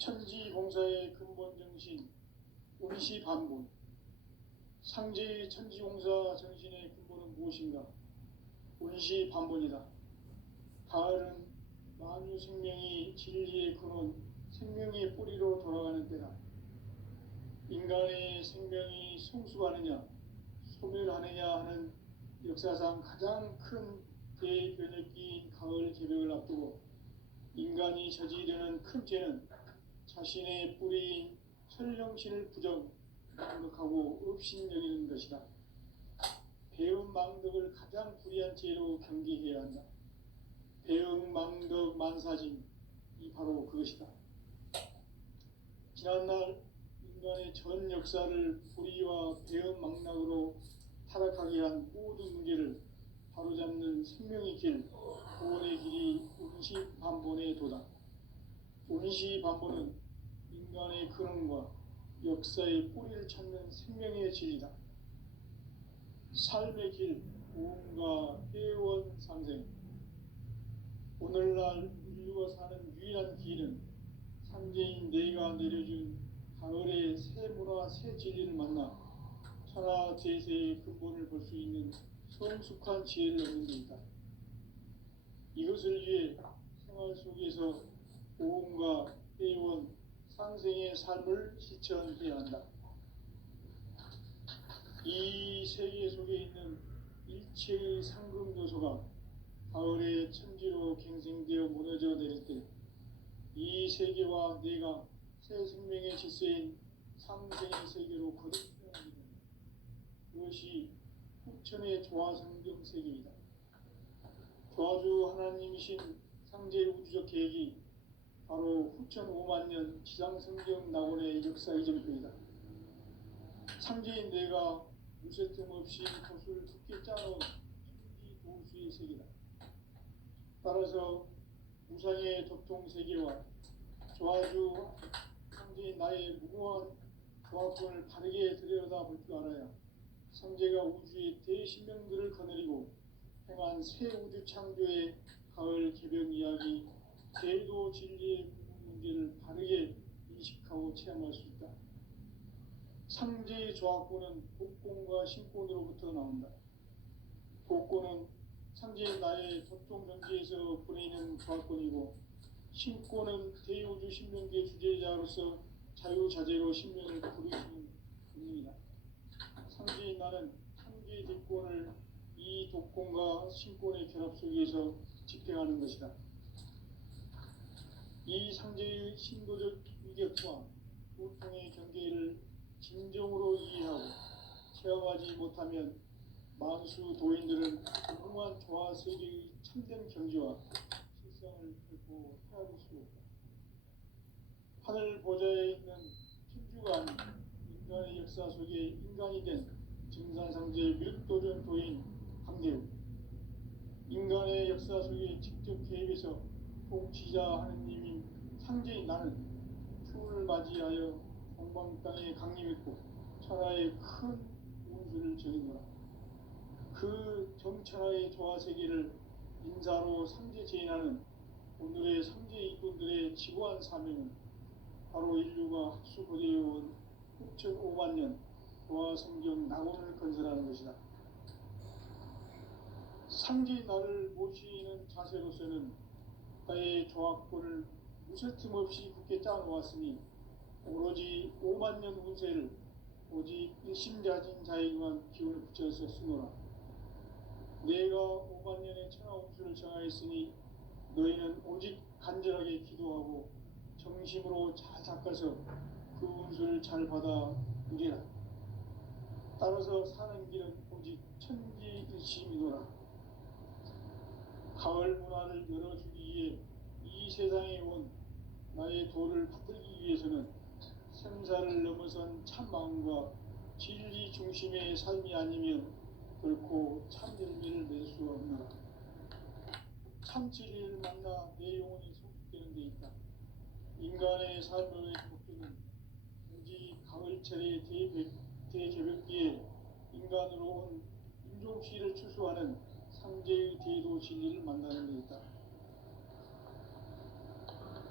천지봉사의 근본 정신, 운시반본. 상제의 천지봉사 정신의 근본은 무엇인가? 운시반본이다. 가을은 만유 생명이 진리의 근원, 생명의 뿌리로 돌아가는 때다. 인간의 생명이 성숙하느냐, 소멸하느냐 하는 역사상 가장 큰 대변혁기인 가을 개벽을 앞두고 인간이 저지르는 큰 죄는 자신의 뿌리인 설령신을 부정하고 업신여기는 것이다. 배은망덕을 가장 불의한 죄로 경계해야 한다. 배은망덕 만사짐이 바로 그것이다. 지난날 인간의 전 역사를 불의와 배은망락으로 타락하게 한 모든 문제를 바로잡는 생명의 길, 구원의 길이 운시반본의 도다. 운시반본은 인간의 근원과 역사의 뿌리를 찾는 생명의 진리다. 삶의 길, 구원과 회원 상생. 오늘날 인류가 사는 유일한 길은 상제인 내가 내려준 가을의 새 문화, 새 진리를 만나 천하 제세의 근본을 볼 수 있는 성숙한 지혜를 얻는 데 있다. 이것을 위해 생활 속에서 보험과 회원, 상생의 삶을 실천해야 한다. 이 세계 속에 있는 일체의 상금도소가 가을의 천지로 갱생되어 무너져 내릴 때 이 세계와 내가 새 생명의 질서인 상생의 세계로 거듭나게 된다. 그것이 후천의 조화성경 세계이다. 조화주 하나님이신 상제의 우주적 계획이 바로 후천 5만년 지상성경 낙원의 역사 이전표이다. 상제인 내가 무쇠틈 없이 돛을 깊게 짜놓은 천지 도수의 세계다. 따라서 무상의 도통세계와 조화주 상제인 나의 무궁한 조합권을 바르게 들여다볼 줄 알아야 상제가 우주의 대신명들을 거느리고 행한 새 우주 창조의 가을 개벽 이야기, 제도 진리의 문제를 바르게 인식하고 체험할 수 있다. 상제의 조합권은 복권과 신권으로부터 나온다. 복권은 상제의 나의 도통 경지에서 보내는 조합권이고, 신권은 대우주 신명계 주제자로서 자유자재로 신명을 부르시는 분입니다. 상제인 나는 상제의 대권을 이 독권과 신권의 결합 속에서 집행하는 것이다. 이 상제의 신도적 위격과 고통의 경계를 진정으로 이해하고 체험하지 못하면 만수 도인들은 무궁한 조화 세계의 참된 경지와 실상을 결코 헤아릴 수 없다. 하늘 보좌에 있는 천주가 아닌 인간의 역사 속에 인간이 된 증산상제의 밀도전 도인 강대우. 인간의 역사 속에 직접 개입해서 통치자 하느님인 상제인 나는 추운을 맞이하여 동방 땅에 강림했고 천하의 큰 운수를 정했노라. 그 정천하의 조화세계를 인사로 상제 제인하는 오늘의 상제 이꾼들의 지고한 사명은 바로 인류가 학수고대해온 후천 5만년 조화성경 낙원을 건설하는 것이다. 상제의 나를 모시는 자세로서는 나의 조합권을 무쇠틈 없이 굳게 짜놓았으니 오로지 5만년 운세를 오직 일심자진 자에게만 기운을 붙여서 쓰노라. 내가 5만년의 천하 운수를 정하였으니 너희는 오직 간절하게 기도하고 정심으로 잘 닦아서 그 운수를 잘 받아 누리라. 따라서 사는 길은 오직 천지일심이노라. 가을 문화를 열어주기 위해 이 세상에 온 나의 도를 붙들기 위해서는 생사를 넘어선 참마음과 진리 중심의 삶이 아니면 결코 참열매를 맺을 수 없노라. 참진리를 만나 내 영혼이 성숙되는 데 있다. 인간의 삶의 목표는 오직 가을철의 대개벽기에 인간으로 온 인종시를 추수하는 상제의 대도 진리를 만나는 데 있다.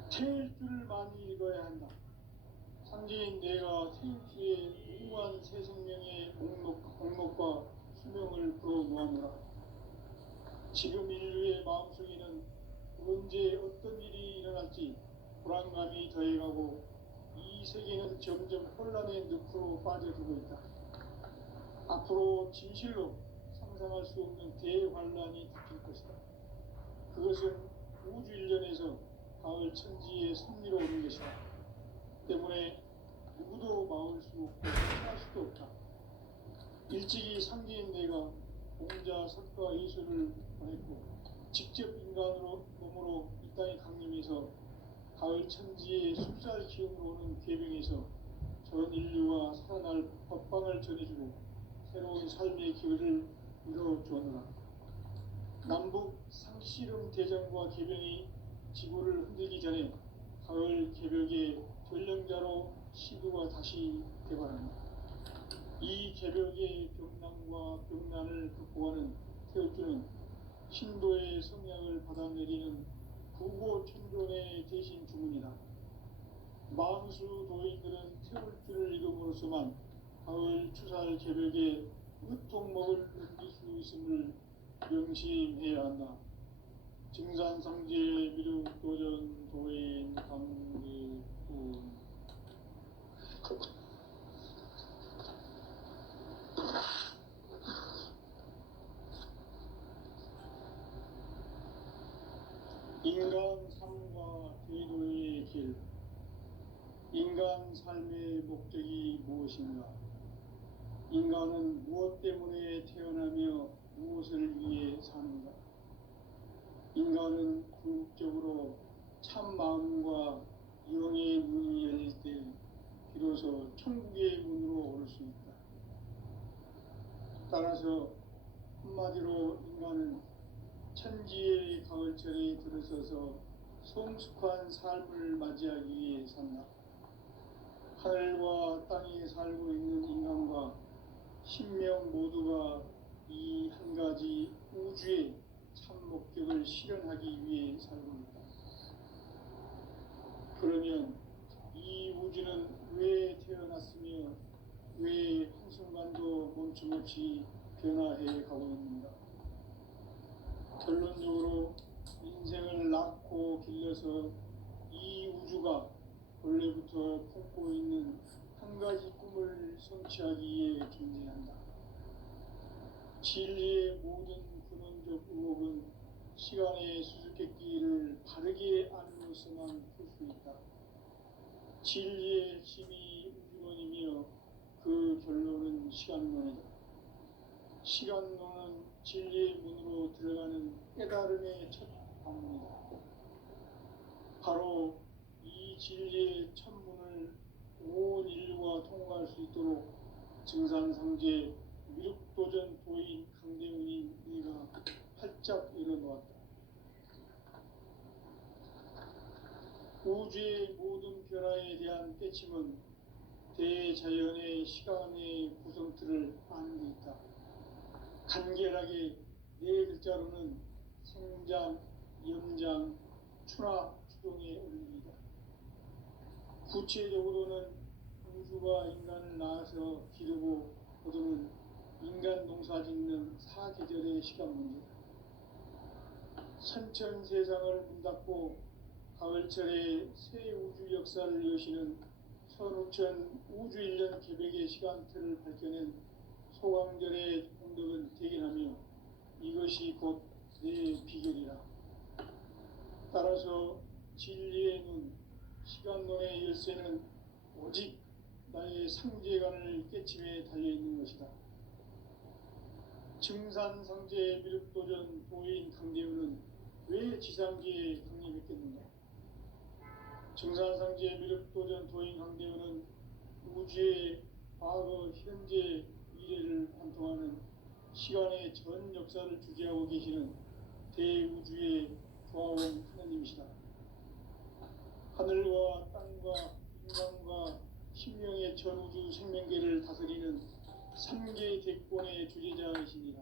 태일주를 많이 읽어야 한다. 상제인 내가 태일주의 무궁한 새 생명의 목록과 수명을 풀어놓았노라. 지금 인류의 마음속에는 언제 어떤 일이 일어날지 불안감이 더해가고 이 세계는 점점 혼란의 늪으로 빠져들고 있다. 앞으로 진실로 상상할 수 없는 대환란이 닥칠 것이다. 그것은 우주 일련에서 가을 천지의 섭리로 오는 것이다. 때문에 누구도 막을 수 없고 피할 수도 없다. 일찍이 상제인 내가 공자, 석가, 예수를 보냈고 직접 인간으로 몸으로 이 땅에 강림해서 가을 천지의 숲살 기운으로 오는 계명에서 전 인류와 살아날 법방을 전해주고 새로운 삶의 기회를 이뤄주었노라. 남북 상씨름 대전과 계명이 지구를 흔들기 전에 가을 개벽의 전령자로 시두가 다시 개발한다. 이 개벽의 병난과 병난을 극복하는 태울주는 신도의 성향을 받아내리는 구고천존의 대신 주문이다. 만수 도인들은 태울주를 읽음으로써만 가을 추살 개벽의 으통목을 넘길 수 있음을 명심해야 한다. 증산상제 미륵도전 도인 강대군 인간 삶과 대도의 길. 인간 삶의 목적이 무엇인가? 인간은 무엇 때문에 태어나며 무엇을 위해 사는가? 인간은 궁극적으로 참 마음과 영의 문이 열릴 때 비로소 천국의 문으로 오를 수 있다. 따라서 한마디로 인간은 천지의 가을철에 들어서서 성숙한 삶을 맞이하기 위해 산다. 하늘과 땅에 살고 있는 인간과 신명 모두가 이 한 가지 우주의 참 목적을 실현하기 위해 살고 있다. 그러면 이 우주는 왜 태어났으며 왜 한순간도 멈춤없이 변화해 가고 있는가? 결론적으로 인생을 낳고 길러서 이 우주가 원래부터 품고 있는 한 가지 꿈을 성취하기 위해 존재한다. 진리의 모든 근원적 의혹은 시간의 수수께끼를 바르게 알므로서만 풀 수 있다. 진리의 핵심이 우주론이며 그 결론은 시간론이다. 시간론은 진리의 문으로 들어가는 깨달음의 첫 방문이다. 바로 이 진리의 첫 문을 온 인류가 통과할 수 있도록 증산상제 미륵도전 도인 강대훈이 네가 활짝 열어놓았다. 우주의 모든 변화에 대한 깨침은 대자연의 시간의 구성틀을 아는 데 있다. 간결하게 네 글자로는 생장, 염장, 추나 추동의 원리이다. 구체적으로는 우주가 인간을 낳아서 기르고 거두는 인간 농사 짓는 사계절의 시간 문제다. 선천 세상을 문닫고 가을철에 새 우주 역사를 여시는 선우천 우주 일년 개벽의 시간틀을 밝혀낸 소강절의 공덕은 대견하며 이것이 곧 내 비결이라. 따라서 진리의 눈, 시간론의 열쇠는 오직 나의 상제관을 깨침에 달려있는 것이다. 증산상제 미륵도전 도인 강대훈은 왜 지상계에 강림했겠는가? 증산상제 미륵도전 도인 강대훈은 우주의 과거, 현재, 미래를 관통하는 시간의 전 역사를 주재하고 계시는 대우주의 조화원 하나님이시다. 하늘과 땅과 인간과 신명의 전우주 생명계를 다스리는 3개 대권의 주재자이시니라.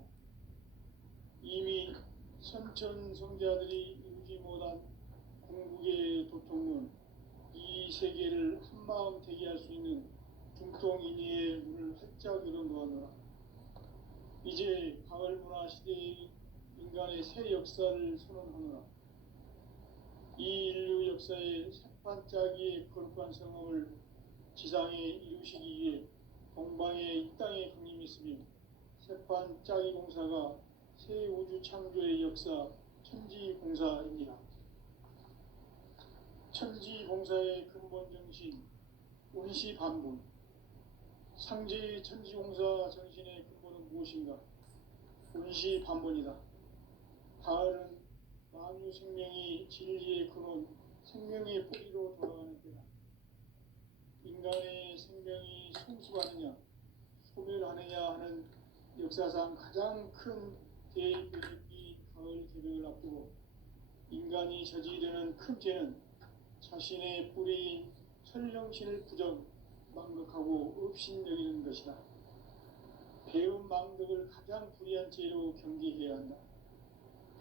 이미 선천성자들이 이루지 못한 궁극의 도통은 세계를 한마음 되게 할 수 있는 중통인의의 문을 활짝 열어놓아노라. 이제 가을 문화 시대의 인간의 새 역사를 선언하노라. 이 인류 역사의 새반짝이의 거룩한 성험을 지상에 이루시기 위해 동방의 이 땅에 강림했으며 새반짝이 공사가 새 우주 창조의 역사 천지공사입니다. 천지공사의 근본 정신 운시반본. 상제의 천지공사 정신의 근본은 무엇인가? 운시반본이다. 가을은 만유 생명이 진리의 근원, 생명의 뿌리로 돌아가는 때다. 인간의 생명이 성숙하느냐, 소멸하느냐 하는 역사상 가장 큰 대변이 가을 개벽을 앞두고 인간이 저지르는 큰 죄는 자신의 뿌리인 천령신을 부정, 망각하고 업신여기는 것이다. 배음 망덕을 가장 불의한 죄로 경계해야 한다.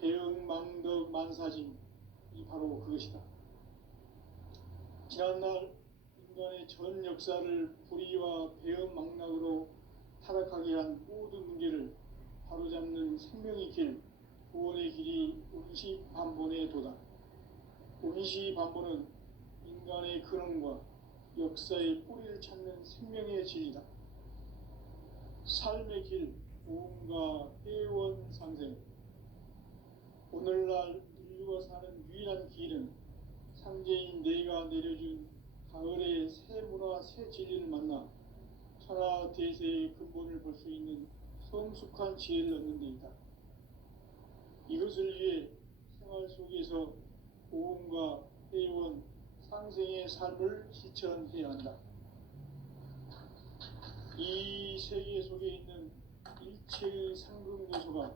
배음 망덕 만사짐이 바로 그것이다. 지난날 인간의 전 역사를 불의와 배음 망락으로 타락하게 한 모든 문제를 바로잡는 생명의 길, 구원의 길이 운시반본의 도다. 운시반본은 인간의 근원과 역사의 뿌리를 찾는 생명의 진리다. 삶의 길, 고음과 회원 상생. 오늘날 인류가 사는 유일한 길은 상제인 내가 내려준 가을의 새 문화, 새 진리를 만나 천하 대세의 근본을 볼 수 있는 성숙한 지혜를 얻는 데 있다. 이것을 위해 생활 속에서 고음과 회원, 상생의 삶을 실천해야 한다. 이 세계 속에 있는 일체의 상급 요소가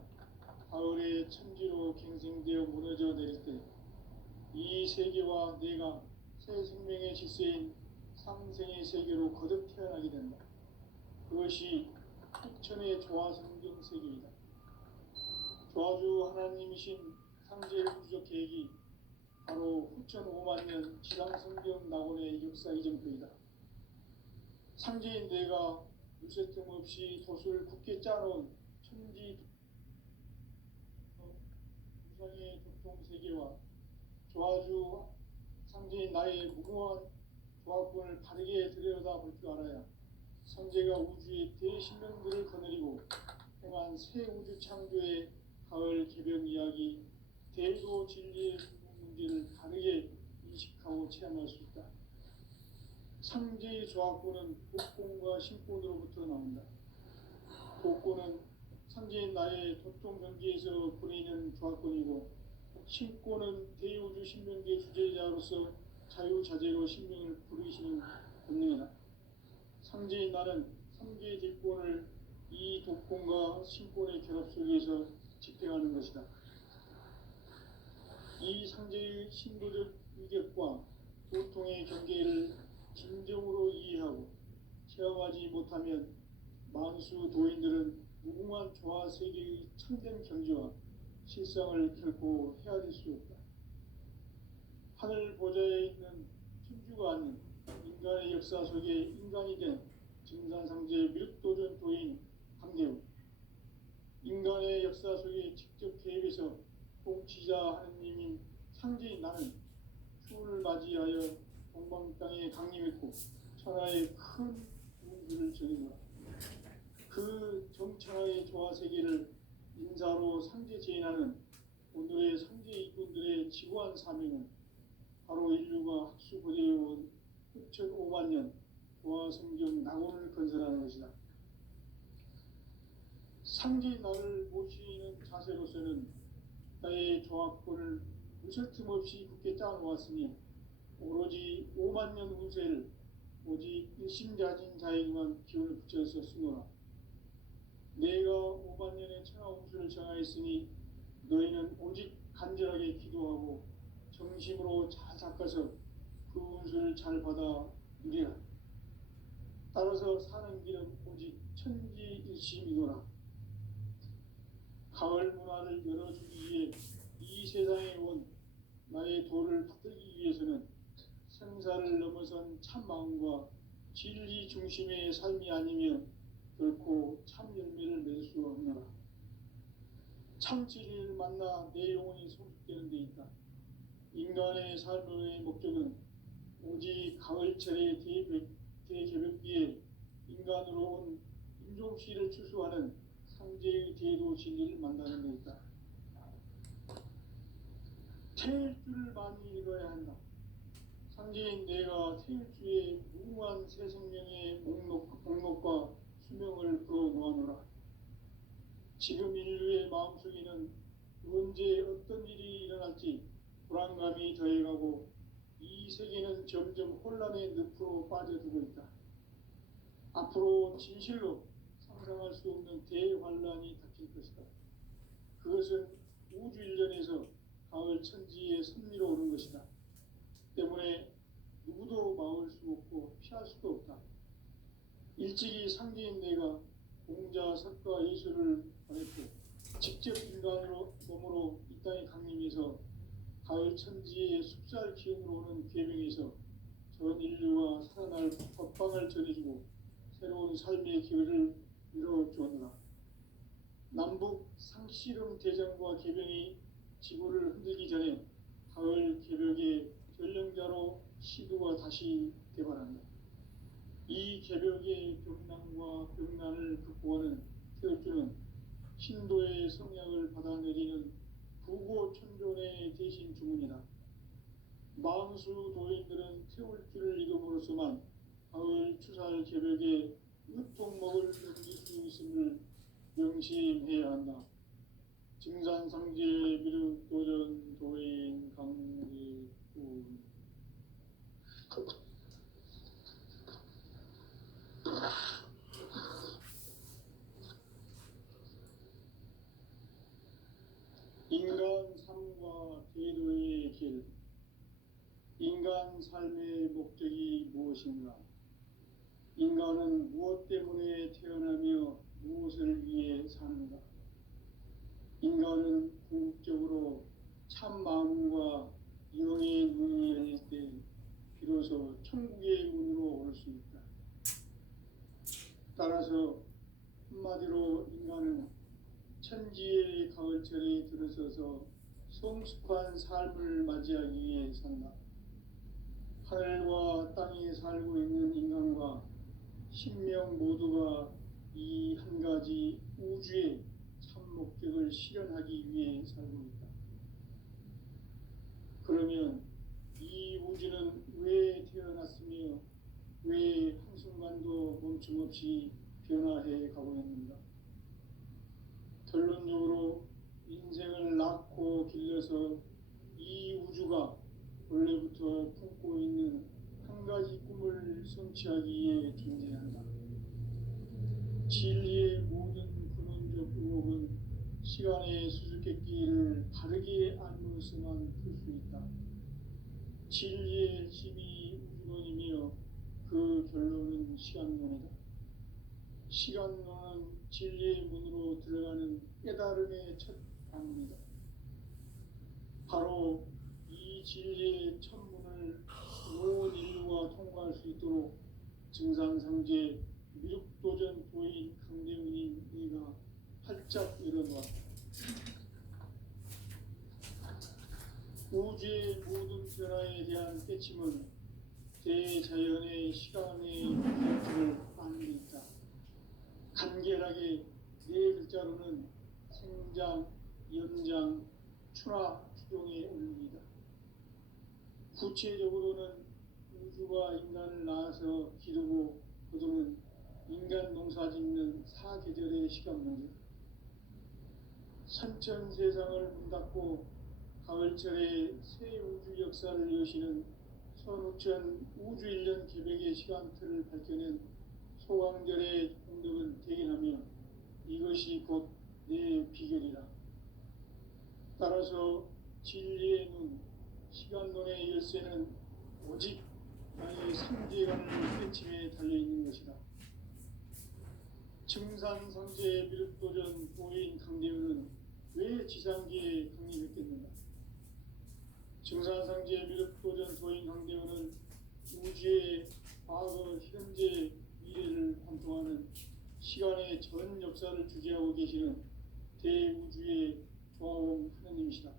가을의 천지로 갱생되어 무너져 내릴 때 이 세계와 내가 새 생명의 질서인 상생의 세계로 거듭 태어나게 된다. 그것이 후천의 조화성경 세계이다. 조화주 하나님이신 상제의 우주적 계획이 바로 후천 5만 년 지상성경 낙원의 역사 이전표이다. 상제인 내가 물새틈 없이 돛을 굳게 짜놓은 천지 우상의 교통세계와 조화주 상제인 나의 무궁한 조합권을 바르게 들여다볼 줄 알아야 상제가 우주의 대신명들을 거느리고 행한 새 우주 창조의 가을 개벽 이야기, 대도 진리의 문제를 바르게 인식하고 체험할 수 있다. 상제의 조합권은 복권과 신권으로부터 나온다. 복권은 상제인 나의 도통 경계에서 보내는 조합권이고, 신권은 대우주 신명계 주제자로서 자유자재로 신명을 부르시는 본능이다. 상제인 나는 3개의 대권을 이 독권과 신권의 결합 속에서 집행하는 것이다. 이 상제의 신도적 위격과 도통의 경계를 진정으로 이해하고 체험하지 못하면 만수 도인들은 무궁한 조화 세계의 참된 경지와 실상을 결코 헤아릴 수 없다. 하늘 보좌에 있는 천주가 아닌 인간의 역사 속에 인간이 된 증산상제 밀도전 도인 강대우, 인간의 역사 속에 직접 개입해서 통치자 하느님인 상제인 나는 추운을 맞이하여 동방 땅에 강림했고 천하의 큰 운수를 전해노라. 그 정천하의 조화 세계를 인사로 상제 제인하는 오늘의 상제 일꾼들의 지구한 사명은 바로 인류가 학수고대해온 후천 5만 년 조화 성경 낙원을 건설하는 것이다. 상제인 나를 모시는 자세로서는 나의 조합권을 무설틈 없이 굳게 짜놓았으니 오로지 5만 년 운세를 오직 일심자진 자에게만 기운을 붙여서 쓰노라. 내가 5만 년의 천하 운수를 정하였으니 너희는 오직 간절하게 기도하고 정심으로 잘 닦아서 그 운수를 잘 받아 누리라. 따라서 사는 길은 오직 천지일심이노라. 가을 문화를 열어주기 위해 이 세상에 온 나의 도를 받들기 위해서는 생사를 넘어 넘어선 참 마음과 진리 중심의 삶이 아니면 결코 참 열매를 맺을 수 없노라. 참 진리를 만나 내 영혼이 성숙되는 데 있다. 인간의 삶의 목적은 오직 가을철의 대개벽기에 인간으로 온 인종시를 추수하는 상제의 대도 진리를 만나는 데 있다. 태일주를 많이 읽어야 한다. 상제인 내가 태일주의 무궁한 새 생명의 목록과 수명을 풀어놓아노라. 지금 인류의 마음속에는 언제 어떤 일이 일어날지 불안감이 더해가고 이 세계는 점점 혼란의 늪으로 빠져들고 있다. 앞으로 진실로 상상할 수 없는 대환란이 닥칠 것이다. 그것은 우주 일련에서 가을 천지의 섭리로 오는 것이다. 때문에 누구도 막을 수 없고 피할 수도 없다. 일찍이 상제인 내가 공자, 석가, 예수를 보냈고 직접 인간으로 몸으로 이 땅에 강림해서 가을 천지의 숲살 기운으로 오는 계명에서 전 인류와 살아날 법방을 전해주고 새로운 삶의 기회를 이뤄주었노라. 남북 상씨름 대전과 계병이 지구를 흔들기 전에 가을 개벽의 전령자로 시도가 다시 개발한다. 이 개벽의 벽난과 벽난을 극복하는 태엽주는 신도의 성약을 받아내리는 부고천존의 대신 주문이다. 망수 도인들은 태울주를 이름으로서만 가을 추살 개벽의 으통목을 넘길 수 있음을 명심해야 한다. 증산상제 미륵도전 도인 강리군 인간 삶과 계도의 길. 인간 삶의 목적이 무엇인가? 인간은 무엇 때문에 태어나며 무엇을 위해 사는가? 인간은 궁극적으로 참 마음과 영의 눈이 열릴 때 비로소 천국의 문으로 올 수 있다. 따라서 한마디로 인간은 천지의 가을철에 들어서서 성숙한 삶을 맞이하기 위해 산다. 하늘과 땅에 살고 있는 인간과 신명 모두가 이 한 가지 우주의 참 목적을 실현하기 위해 살고 있다. 그러면 이 우주는 왜 태어났으며 왜 한순간도 멈춤없이 변화해 가고 있는가? 결론적으로 인생을 낳고 길러서 이 우주가 원래부터 품고 있는 한 가지 꿈을 성취하기 위해 존재한다. 진리의 모든 근원적 의혹은 시간의 수수께끼를 바르게 알므로서만 풀 수 있다. 진리의 힘이 우주론이며 그 결론은 시간론이다. 시간론은 진리의 문으로 들어가는 깨달음의 첫 방문이다. 바로 이 진리의 첫 문을 온 인류가 통과할 수 있도록 증산상제 미륵도전 도인 강대훈이 네가 활짝 열어놓았다. 우주의 모든 변화에 대한 깨침은 대자연의 시간의 법칙을 아는 데 있다. 간결하게 네 글자로는 생장, 연장, 추나 추종의 원리이다. 구체적으로는 우주가 인간을 낳아서 기르고 거두는 인간 농사 짓는 사계절의 시간 문제다. 선천 세상을 문 닫고 가을철에 새 우주 역사를 여시는 선우천 우주 1년 개벽의 시간틀을 밝혀낸 소강절의 공덕은 대견하며 이것이 곧 내 비결이라. 따라서 진리의 눈, 시간론의 열쇠는 오직 나의 상제관을 깨침에 달려있는 것이다. 증산상제 미륵도전 도인 강대훈은 왜 지상기에 강림했겠는가? 증산상제 미륵도전 도인 강대훈은 우주의 주관하고 계시는 대우주의 조화원 하나님이시다.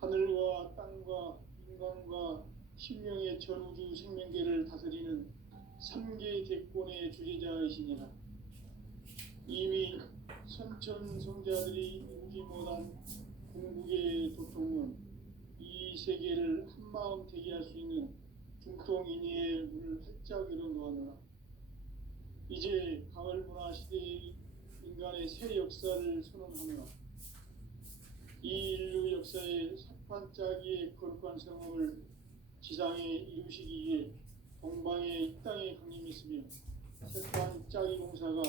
하늘과 땅과 인간과 신명의 전우주 생명계를 다스리는 삼계 대권의 주제자이시니라. 이미 선천성자들이 이루지 못한 궁극의 도통은 이 세계를 한마음 되게 할 수 있는 중통인의의 문을 활짝 열어놓았노라. 이제 가을 문화 시대의 인간의 새 역사를 선언하노라. 이 인류 역사의 석판짜기의 거룩한 성함을 지상에 이루시기 위해 동방의 이 땅에 강림했으며 석판짜기 공사가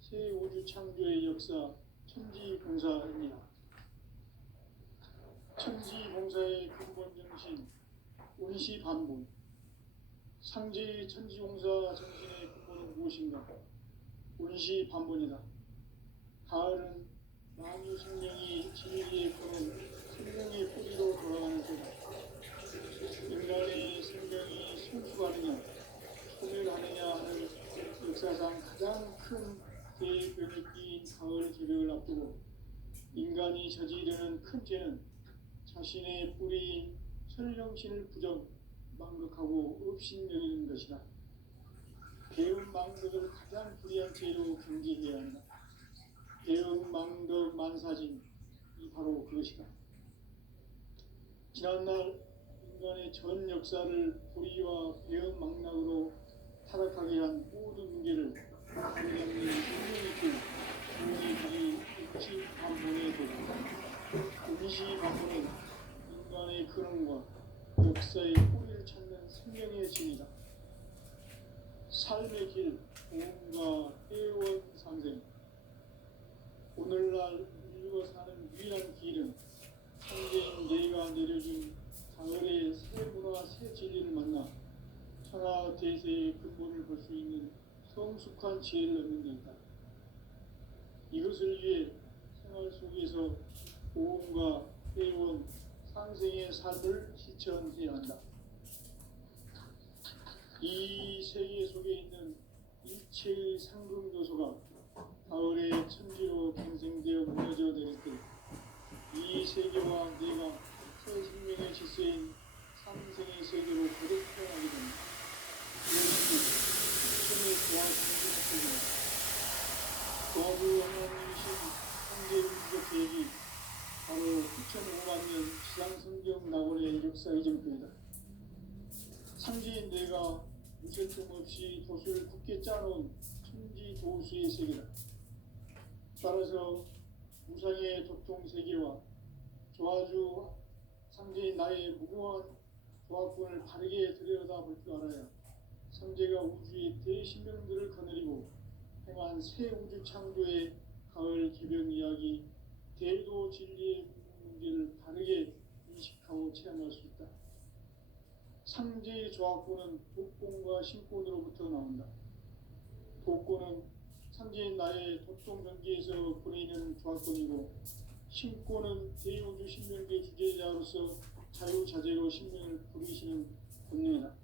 새 우주 창조의 역사 천지봉사입니다. 천지봉사의 근본 정신 운시반본. 상제의 천지봉사 정신의 근본은 무엇인가? 운시반본이다. 가을은 만유 생명이 진리의 근원 생명의 뿌리로 돌아가는 때다. 인간의 생명이 성숙하느냐 소멸하느냐 하는 역사상 가장 큰 대변이 끼인 가을 개벽을 앞두고 인간이 저지르는 큰 죄는 자신의 뿌리인 설령신을 부정 망극하고 업신여기는 것이다. 배운 망덕을 가장 불의한 죄로 경계해야 한다. 배운 망덕 만사진이 바로 그것이다. 지난날 인간의 전 역사를 불의와 배은 망락으로 타락하게 한 모든 문제를 하나님의 생명있고 부모의 운시반본에 도다. 운시반본은 인간의 근원과 역사의 뿌리를 찾는 생명의 진이다. 삶의 길, 보험과 회원 상생. 오늘날 인류가 사는 유일한 길은 상제인 내가 내려준 가을의 새 문화 새 진리를 만나 천하 대세의 근본을 볼 수 있는 성숙한 지혜를 얻는 데이다. 이것을 위해 생활 속에서 보험과 회원 상생의 삶을 실천해야 한다. 이 세계 속에 있는 일체의 상금 요소가 가을의 천지로 갱생되어 무너져 내릴 때 이 세계와 내가 새 생명의 질서인 상생의 세계로 거듭 태어나게 됩니다. 이것이 천의 조화 성경입니다. 조화주 하나님이신 황제 우주적 계획이 바로 9,500만 년 지상성경 낙원의 역사 이전편이다. 상제인 내가 무쇠틈 없이 도수를 굳게 짜놓은 천지 도수의 세계다. 따라서 무상의 도통 세계와 조화주 상제인 나의 무궁한 조합권을 바르게 들여다볼 줄 알아야 상제가 우주의 대신명들을 거느리고 행한 새 우주 창조의 가을 개벽 이야기 대도 진리의 문제를 바르게 인식하고 체험할 수 있다. 상제의 조합권은 독권과 신권으로부터 나온다. 독권은 상제인 나의 도통 경계에서 보내는 조합권이고 신권은 대우주 신명계 주제자로서 자유자재로 신명을 부리시는 권능이다.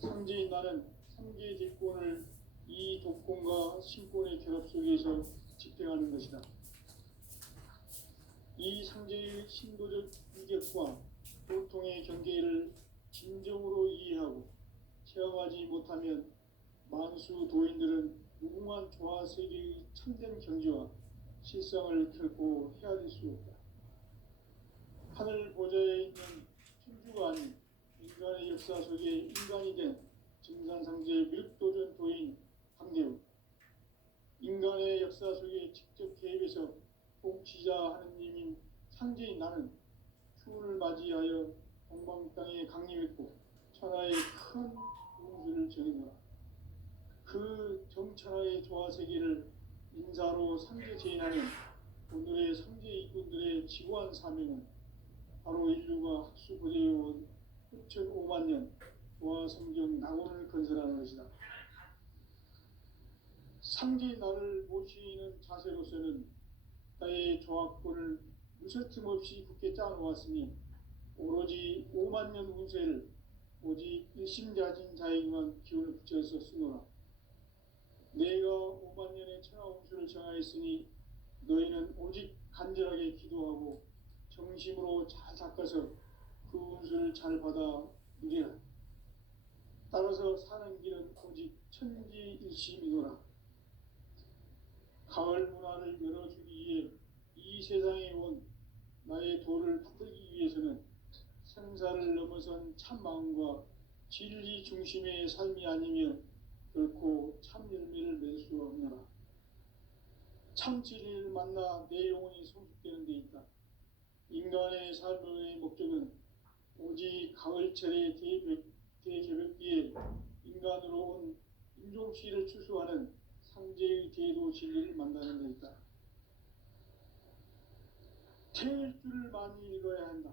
상제인 나는 상계의 뒷권을 이 독권과 신권의 결합 속에서 집행하는 것이다. 이 상제의 신도적 인격과 도통의 경계를 진정으로 이해하고 체험하지 못하면 만수 도인들은 무궁한 조화 세계의 참된 경지와 실상을 결코 헤아릴 수 없다. 하늘 보좌에 있는 천주가 아닌 인간의 역사 속에 인간이 된 증산상제의 밀도전 도인 강대우. 인간의 역사 속에 직접 개입해서 통치자 하느님인 상제인 나는 추운을 맞이하여 동방 땅에 강림했고 천하의 큰 우주를 정의노라. 그 정천하의 조화 세계를 인사로 상제 제인하는 오늘의 상제 일꾼들의 지구한 사명은 바로 인류가 학수고대해온 6,500만 년 조화 성경 낙원을 건설하는 것이다. 상제인 나를 모시는 자세로서는 나의 조합권을 무쇠틈 없이 굳게 짜놓았으니 오로지 5만 년 운세를 오직 일심자진 자에게만 기운을 붙여서 쓰노라. 내가 5만 년의 천하 홍수를 정하였으니 너희는 오직 간절하게 기도하고 정심으로 잘 닦아서 그 운수를 잘 받아 누리라. 따라서 사는 길은 오직 천지일심이노라. 가을 문화를 열어주기 위해 이 세상에 온 나의 도를 받들기 위해서는 생사를 넘어선 참 마음과 진리 중심의 삶이 아니면 결코 참 열매를 맺을 수 없노라. 참 진리를 만나 내 영혼이 성숙되는 데 있다. 인간의 삶의 목적은 오직 가을철의 대개벽기에 인간으로 온 인종시를 추수하는 상제의 대도 진리를 만나는 데 있다. 태일주를 많이 읽어야 한다.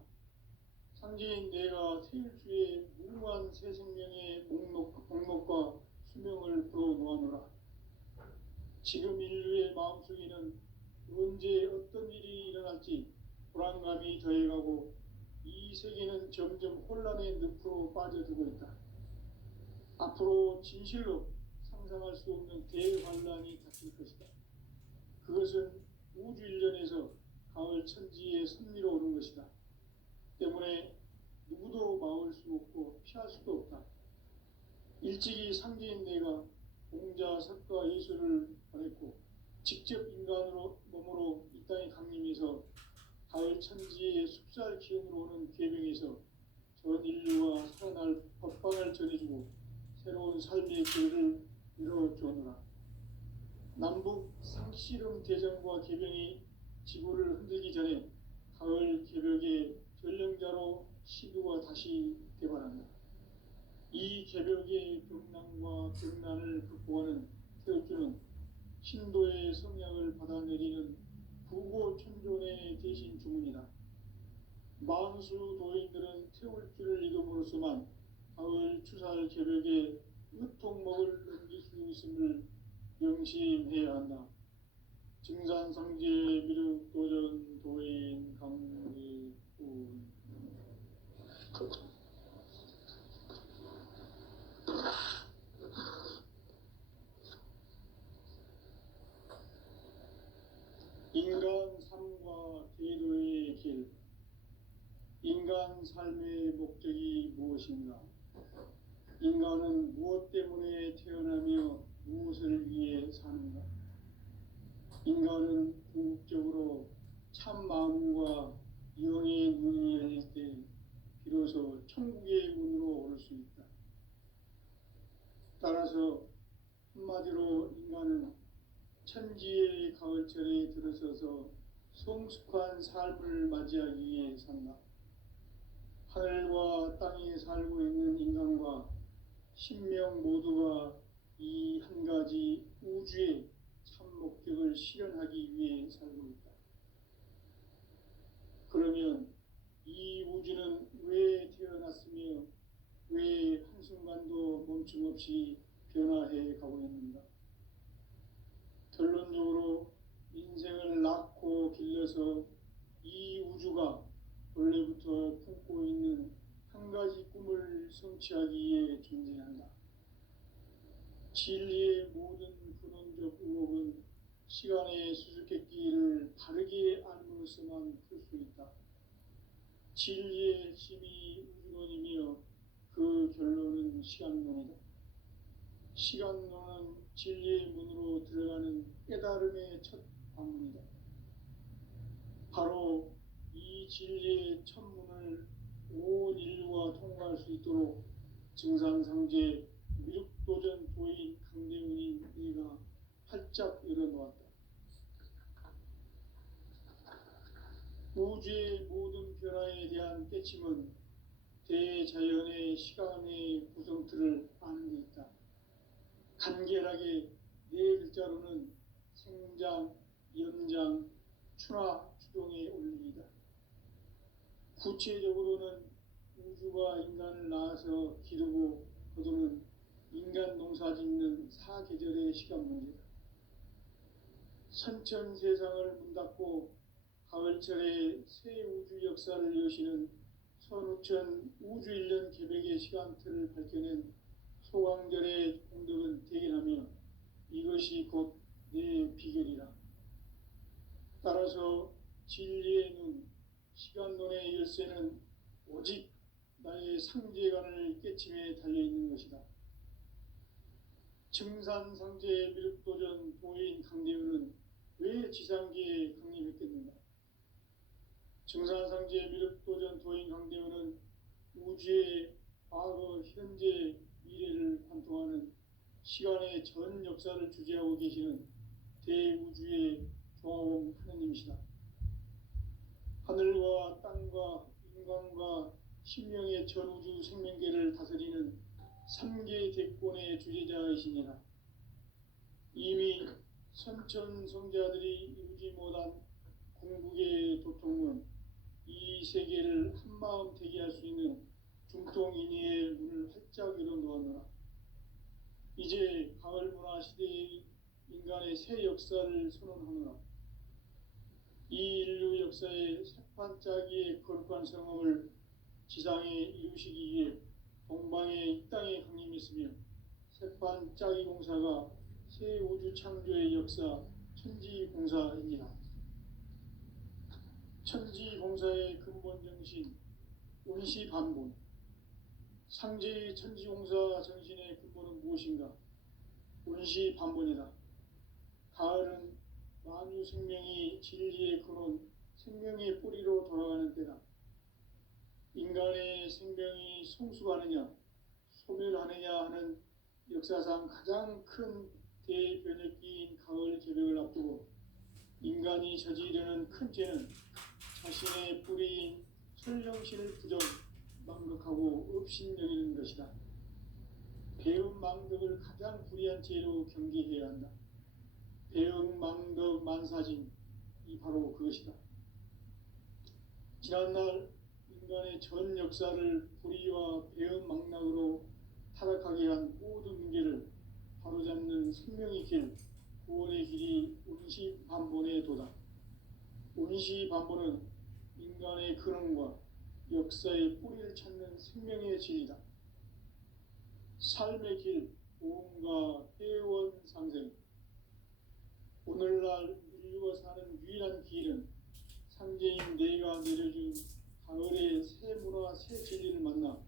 상제인 내가 태일주의 무궁한 새 생명의 목록과 수명을 풀어놓아노라. 지금 인류의 마음속에는 언제 어떤 일이 일어날지 불안감이 더해가고 이 세계는 점점 혼란의 늪으로 빠져들고 있다. 앞으로 진실로 상상할 수 없는 대환란이 닥칠 것이다. 그것은 우주 일련에서 가을 천지에 선미로 오는 것이다. 때문에 누구도 막을 수 없고 피할 수도 없다. 일찍이 상제인 내가 공자, 석가, 예수를 보냈고 직접 인간으로 몸으로 이 땅에 강림해서 가을 천지의 숲살 기운으로 오는 계명에서 전 인류와 살아날 법방을 전해주고 새로운 삶의 길을 열어주었노라. 남북 상씨름 대전과 계병이 지구를 흔들기 전에 가을 개벽의 전령자로 시두가 다시 개발한다. 이 개벽의 격난과 격난을 극복하는 태엽주는 신도의 성약을 받아내리는 부고천존의 대신 주문이다. 만수 도인들은 태울주를 읽음으로써만 가을 추살 개벽에 으통목을 넘길 수 있음을 명심해야 한다. 증산상제 미륵도전 도인 강리운. 인간 삶과 계도의 길. 인간 삶의 목적이 무엇인가? 인간은 무엇 때문에 태어나며 무엇을 위해 사는가? 인간은 궁극적으로 참 마음과 영의 문이 열릴 때 비로소 천국의 문으로 오를 수 있다. 따라서 한마디로 인간은 천지의 가을철에 들어서서 성숙한 삶을 맞이하기 위해 산다. 하늘과 땅에 살고 있는 인간과 신명 모두가 이 한 가지 우주의 참 목적을 실현하기 위해 살고 있다. 그러면 이 우주는 왜 태어났으며 왜 한순간도 멈춤없이 변화해 가고 있는가? 결론적으로 인생을 낳고 길러서 이 우주가 원래부터 품고 있는 한 가지 꿈을 성취하기 위해 존재한다. 진리의 모든 근원적 의혹은 시간의 수수께끼를 바르게 알므로서만 풀 수 있다. 진리의 핵심이 우주론이며 그 결론은 시간론이다. 시간론은 진리의 문으로 들어가는 깨달음의 첫 방문이다. 바로 이 진리의 첫 문을 온 인류가 통과할 수 있도록 증산상제 미륵도전 도인 강대훈이 네가 활짝 열어놓았다. 우주의 모든 변화에 대한 깨침은 대자연의 시간의 구성틀을 아는 데 있다. 간결하게 네 글자로는 생장, 연장, 추나 추동의 원리이다. 구체적으로는 우주가 인간을 낳아서 기르고 거두는 인간 농사 짓는 사계절의 시간 문제다. 선천 세상을 문 닫고 가을철에 새 우주 역사를 여시는 선우천 우주일년 개백의 시간틀을 밝혀낸 소강절의 공덕은 대견하며 이것이 곧 내 비결이라. 따라서 진리의 눈, 시간론의 열쇠는 오직 나의 상제관을 깨침에 달려있는 것이다. 증산상제의 미륵도전 도인 강대우는 왜 지상계에 강림했겠는가? 증산상제의 미륵도전 도인 강대우는 우주의 과거, 현재, 미래를 관통하는 시간의 전 역사를 주재하고 계시는 대우주의 종합원 하느님이시다. 하늘과 땅과 인간과 신명의 전우주 생명계를 다스리는 3개 대권의 주재자이시니라. 이미 선천성자들이 이루지 못한 궁극의 도통은 이 세계를 한마음 되게 할 수 있는 중통인의의 문을 활짝 열어놓았노라. 이제 가을 문화 시대의 인간의 새 역사를 선언하노라. 이 인류 역사의 새판짜기의 거룩한 성험을 지상에 이루시기 위해 동방의 이 땅에 강림했으며 새판짜기 공사가 새 우주 창조의 역사 천지공사입니다. 천지공사의 근본 정신 운시반본. 상제의 천지공사 정신의 근본은 무엇인가? 운시반본이다. 가을은 만유 생명이 진리의 근원, 생명의 뿌리로 돌아가는 때다. 인간의 생명이 성숙하느냐, 소멸하느냐 하는 역사상 가장 큰 대변혁기인 가을 개벽을 앞두고 인간이 저지르는 큰 죄는 자신의 뿌리인 설령신을 부정, 망극하고 업신여기는 것이다. 배움 망덕을 가장 불의한 죄로 경계해야 한다. 배움 망덕 만사진, 이 바로 그것이다. 지난날 인간의 전 역사를 불의와 배움 망락으로 타락하게 한 모든 문제를 바로잡는 생명의 길, 구원의 길이 운시반본의 도다. 운시반본은 인간의 근원과 역사의 뿌리를 찾는 생명의 진리다. 삶의 길, 보험과 회원 상생. 오늘날 인류가 사는 유일한 길은 상제인 내가 내려준 가을의 새 문화, 새 진리를 만나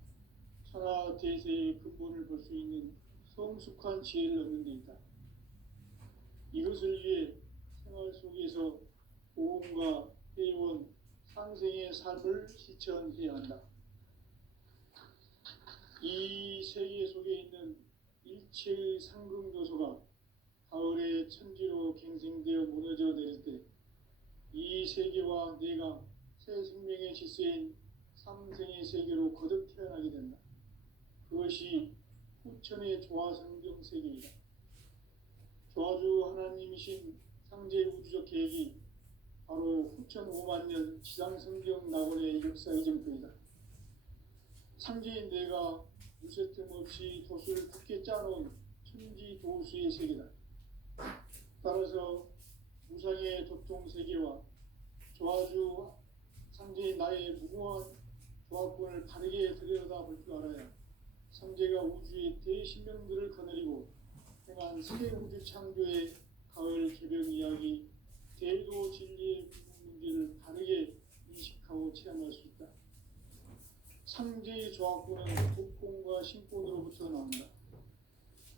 천하 대세의 근본을 볼 수 있는 성숙한 지혜를 얻는 데 있다. 이것을 위해 생활 속에서 보험과 회원, 상생의 삶을 실천해야 한다. 이 세계 속에 있는 일체의 상승조소가 가을의 천지로 갱생되어 무너져 내릴 때 이 세계와 내가 새 생명의 질서인 상생의 세계로 거듭 태어나게 된다. 그것이 후천의 조화성경 세계이다. 조화주 하나님이신 상제 우주적 계획이 바로 후천 5만 년 지상성경 낙원의 역사의 정표이다. 상제인 내가 무쇠 틈 없이 도수를 굳게 짜놓은 천지 도수의 세계다. 따라서 무상의 도통 세계와 조화주 상제인 나의 무궁한 조합권을 바르게 들여다볼 줄 알아야 상제가 우주의 대신명들을 거느리고 행한 새 우주 창조의 가을 개벽 이야기, 대도 진리의 문제를 바르게 인식하고 체험할 수 있다. 상제의 조합권은 독권과 신권으로부터 나온다.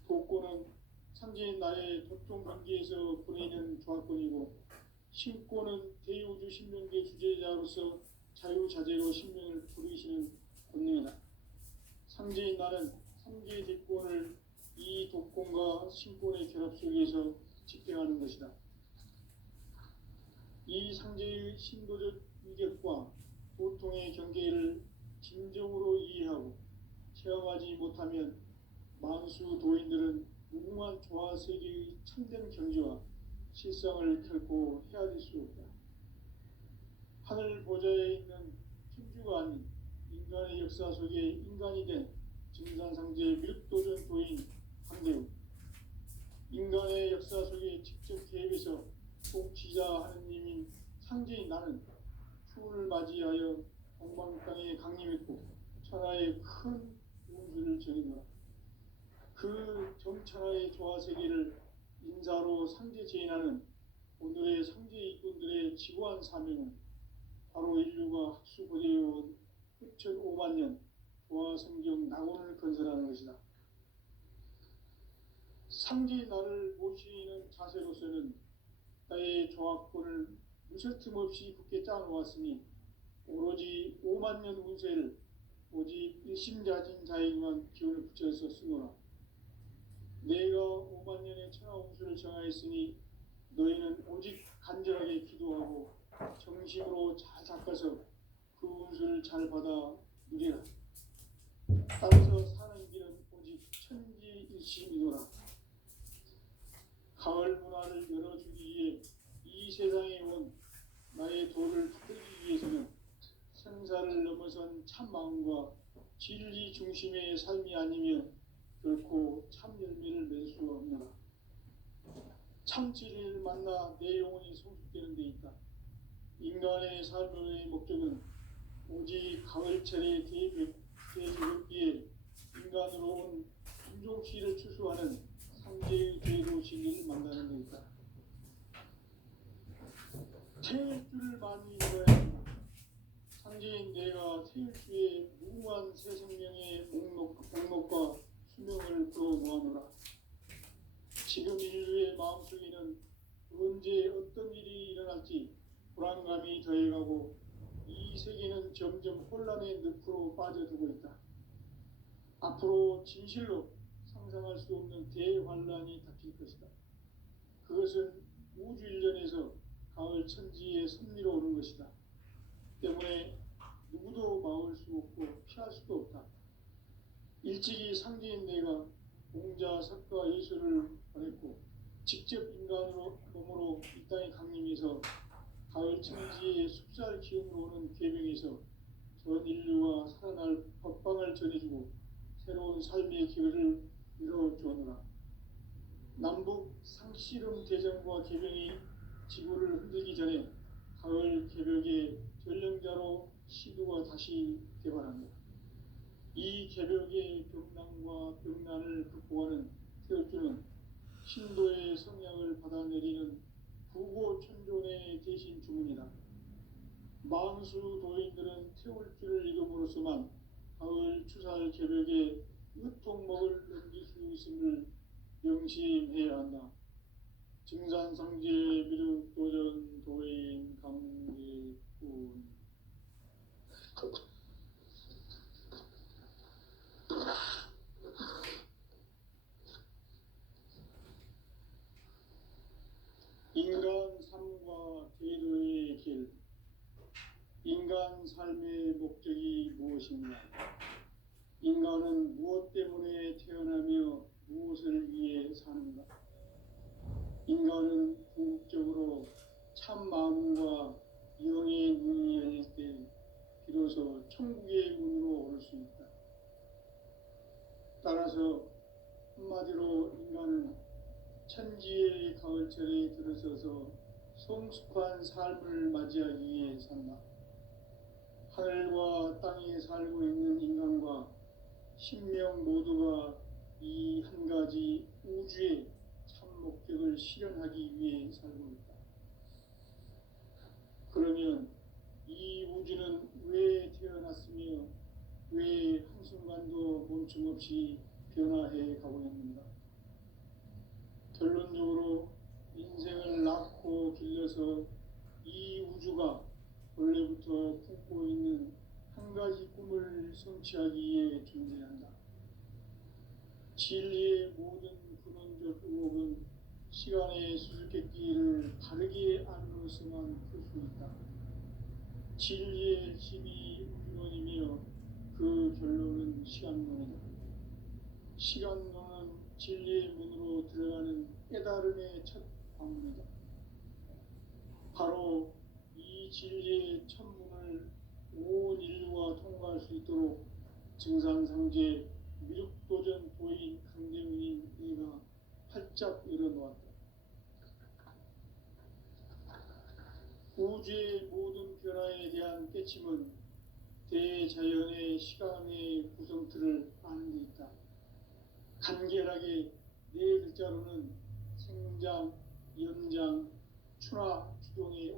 독권은 상제인 나의 도통 관계에서 보내는 조합권이고, 신권은 대우주 신명계 주제자로서 자유자재로 신명을 부르시는 권능이다. 상제인 나는 3개의 대권을 이 독권과 신권의 결합 속에서 집행하는 것이다. 이 상제의 신도적 위격과 보통의 경계를 진정으로 이해하고 체험하지 못하면 만수 도인들은 무궁한 조화 세계의 참된 경지와 실상을 결코 헤아릴 수 없다. 하늘 보좌에 있는 천주가 아닌 인간의 역사 속에 인간이 된 증산상제의 미륵도전 도인 강대우. 인간의 역사 속에 직접 개입해서 통치자 하느님인 상제인 나는 추운을 맞이하여 동방 땅에 강림했고 천하의 큰 우주를 정의노라. 그 정천하의 조화 세계를 인사로 상제 제인하는 오늘의 상제 일꾼들의 지구한 사명은 바로 인류가 학수 고대해온 흡천 5만 년 조화 성경 낙원을 건설하는 것이다. 상제의 날을 모시는 자세로서는 나의 조합권을 무설틈 없이 굳게 짜놓았으니 오로지 5만 년 운세를 오직 일심자진 자에게만 기운을 붙여서 쓰노라. 내가 5만 년의 천하 운수를 정하였으니 너희는 오직 간절하게 기도하고 정식으로 잘 닦아서 그 운수를 잘 받아 누리라. 따라서 사는 길은 오직 천지일심이노라. 가을 문화를 열어주기 위해 이 세상에 온 나의 도를 붙들기 위해서는 생사를 넘어선 참 마음과 진리 중심의 삶이 아니면 결코 참 열매를 맺을 수 없노라. 참 진리를 만나 내 영혼이 성숙되는 데 있다. 인간의 삶의 목적은 오직 가을철의 대적기에 인간으로 온 인종시를 추수하는 상제의 제도 진리를 만나는 데 있다. 태울 줄을 많이 잃어야 한다. 상제인 내가 태울 주의 무궁한 새 생명의 목록과 수명을 끌어 모아노라. 지금 인류의 마음속에는 언제 어떤 일이 일어날지 불안감이 더해가고 이 세계는 점점 혼란의 늪으로 빠져들고 있다. 앞으로 진실로 상상할 수 없는 대환란이 닥칠 것이다. 그것은 우주 일련에서 가을 천지의 섭리로 오는 것이다. 때문에 누구도 막을 수 없고 피할 수도 없다. 일찍이 상제인 내가 공자, 석가, 예수를 보냈고 직접 인간으로 몸으로 이 땅에 강림해서 가을 천지의 숲살 기운으로 오는 계명에서 전 인류가 살아날 법방을 전해주고 새로운 삶의 기회를 이뤄주었노라. 남북 상씨름 대전과 계명이 지구를 흔들기 전에 가을 개벽의 전령자로 시도가 다시 개발합니다. 이 개벽의 벽난과 벽난을 극복하는 태울주는 신도의 성향을 받아내리는 부고천존의 대신 주문이다. 만수 도인들은 태울주를 읽음으로써만 가을 추살 개벽의 의통목을 넘길 수 있음을 명심해야 한다. 증산상제 미륵도전 도인 강제군. 인간 삶과 제도의 길. 인간 삶의 목적이 무엇인가? 인간은 무엇 때문에 태어나며 무엇을 위해 사는가? 인간은 궁극적으로 참 마음과 영의 문이 열릴 때 비로소 천국의 문으로 오를 수 있다. 따라서 한마디로 인간은 천지의 가을철에 들어서서 성숙한 삶을 맞이하기 위해 산다. 하늘과 땅에 살고 있는 인간과 신명 모두가 이 한 가지 우주의 참 목적을 실현하기 위해 살고 있다. 그러면 이 우주는 왜 태어났으며 왜 한순간도 멈춤없이 변화해 가고 있는가? 결론적으로 인생을 낳고 길러서 이 우주가 원래부터 품고 있는 한 가지 꿈을 성취하기 위해 존재한다. 진리의 모든 근원적 의혹은 시간의 수수께끼를 바르게 안으로서만 풀 수 있다. 진리의 힘이 우주론이며 그 결론은 시간론이다. 시간론은 진리의 문으로 들어가는 깨달음의 첫 방문이다. 바로 이 진리의 첫 문을 온 인류가 통과할 수 있도록 증산상제 미륵도전 도인 강대문인 이가 활짝 열어놓았다. 우주의 모든 변화에 대한 깨침은 대자연의 시간의 구성틀을 아는 데 있다. 간결하게 네 글자로는 생장, 연장, 춘화, 주동이